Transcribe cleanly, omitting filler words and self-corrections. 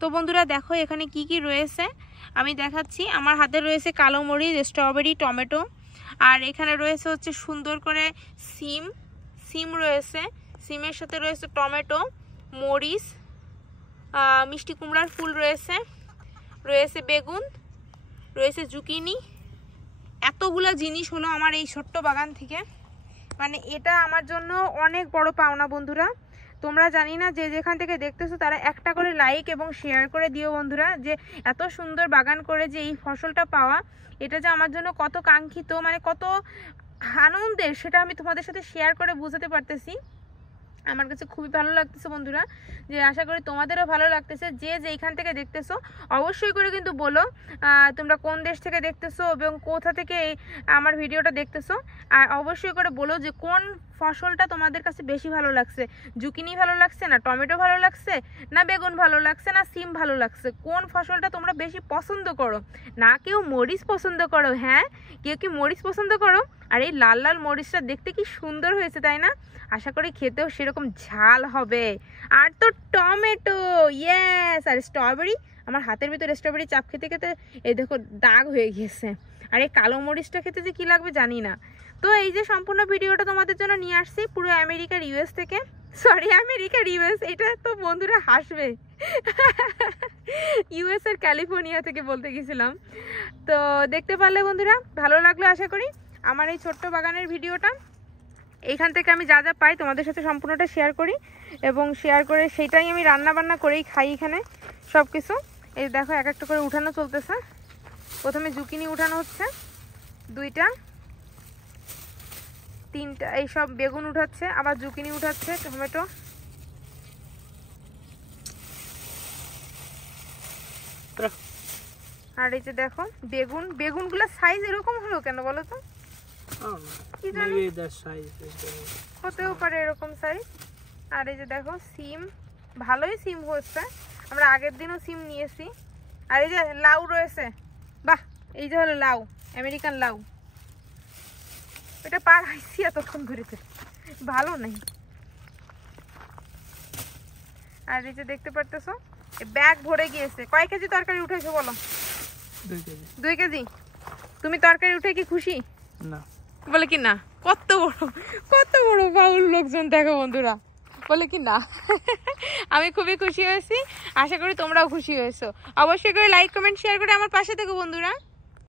তো বন্ধুরা দেখো এখানে কি কি রয়েছে আমি দেখাচ্ছি। আমার হাতে রয়েছে কালো মরিচ, স্ট্রবেরি, টমেটো, আর এখানে রয়েছে হচ্ছে সুন্দর করে সিম রয়েছে, সিমের সাথে রয়েছে টমেটো, মরিচ, মিষ্টি কুমড়ার ফুল রয়েছে বেগুন, রয়েছে জুকিনি। এতগুলা জিনিস হলো আমার এই ছোট্ট বাগান থেকে, মানে এটা আমার জন্য অনেক বড় পাওনা বন্ধুরা। তোমরা জানি না যে যেখান থেকে দেখতেছো তারা একটা করে লাইক এবং শেয়ার করে দিও বন্ধুরা, যে এত সুন্দর বাগান করে যে এই ফসলটা পাওয়া, এটা যে আমার জন্য কত কাঙ্ক্ষিত, মানে কত আনন্দের, সেটা আমি তোমাদের সাথে শেয়ার করে বোঝাতে পারতেছি। আমার কাছে খুবই ভালো লাগতেছে বন্ধুরা, যে আশা করি তোমাদেরও ভালো লাগতেছে। যে যেখান থেকে দেখতেছো অবশ্যই করে কিন্তু বলো তোমরা কোন দেশ থেকে দেখতেছো এবং কোথা থেকে আমার ভিডিওটা দেখতেছো, আর অবশ্যই করে বলো যে কোন ফসলটা তোমাদের কাছে বেশি ভালো লাগছে। জুকিনি ভালো লাগছে, না টমেটো ভালো লাগছে, না বেগুন ভালো লাগছে, না সিম ভালো লাগছে, কোন ফসলটা তোমরা বেশি পছন্দ করো। না কেউ মরিচ পছন্দ করো, হ্যাঁ কেউ কি মরিচ পছন্দ করো? আর এই লাল লাল মরিচটা দেখতে কি সুন্দর হয়েছে তাই না? আশা করি খেতেও সেরকম ঝাল হবে। আর তো টমেটো, ইয়েস, আর স্ট্রবেরি। আমার হাতের ভিতরে স্ট্রবেরি চাপ খেতে খেতে এই দেখো দাগ হয়ে গেছে। আর এই কালো মরিচটা খেতে যে কি লাগবে জানি না। তো এই যে সম্পূর্ণ ভিডিওটা তোমাদের জন্য নিয়ে আসছি পুরো আমেরিকার ইউএস থেকে, সরি আমেরিকার ইউএস, এটা তো বন্ধুরা হাসবে, ইউএস এর ক্যালিফোর্নিয়া থেকে বলতে গেছিলাম। তো দেখতে পারলে বন্ধুরা ভালো লাগলো আশা করি আমার এই ছোট্ট বাগানের ভিডিওটা। এইখান থেকে আমি যা যা পাই তোমাদের সাথে সম্পূর্ণটা শেয়ার করি, এবং শেয়ার করে সেটাই আমি রান্না বান্না করেই খাই এখানে সব কিছু। এই দেখো এক একটা করে উঠানো চলতেছে। প্রথমে জুকিনি উঠানো হচ্ছে, 2টা 3টা, এই সব বেগুন উঠাচ্ছে, আবার জুকিনি উঠাচ্ছে, টমেটো, আর এই যে দেখো বেগুনগুলো সাইজ এরকম হলো কেন বলো তো? হতেও পারে এরকম সাইজ। আর এই যে দেখো সিম, ভালোই সিম হচ্ছে, আমরা আগের দিনও সিম নিয়েছি। আর এই যে লাউ রয়েছে, বাহ, এই যে হলো লাউ, আমেরিকান লাউ, এটা পার হয়েছি এতক্ষণ ধরেছে, ভালো নেই। আর এই যে দেখতে পারতেছো ব্যাগ ভরে গিয়েছে। কয় কেজি তরকারি উঠেছো বলো? 2 কেজি। তুমি তরকারি উঠে কি খুশি? না। বলে কি না? কত বড় বাউল লোকজন দেখো বন্ধুরা, বলে কি না। আমি খুবই খুশি হয়েছি, আশা করি তোমরাও খুশি হয়েছো। অবশ্যই করে লাইক কমেন্ট শেয়ার করে আমার পাশে থেকো বন্ধুরা।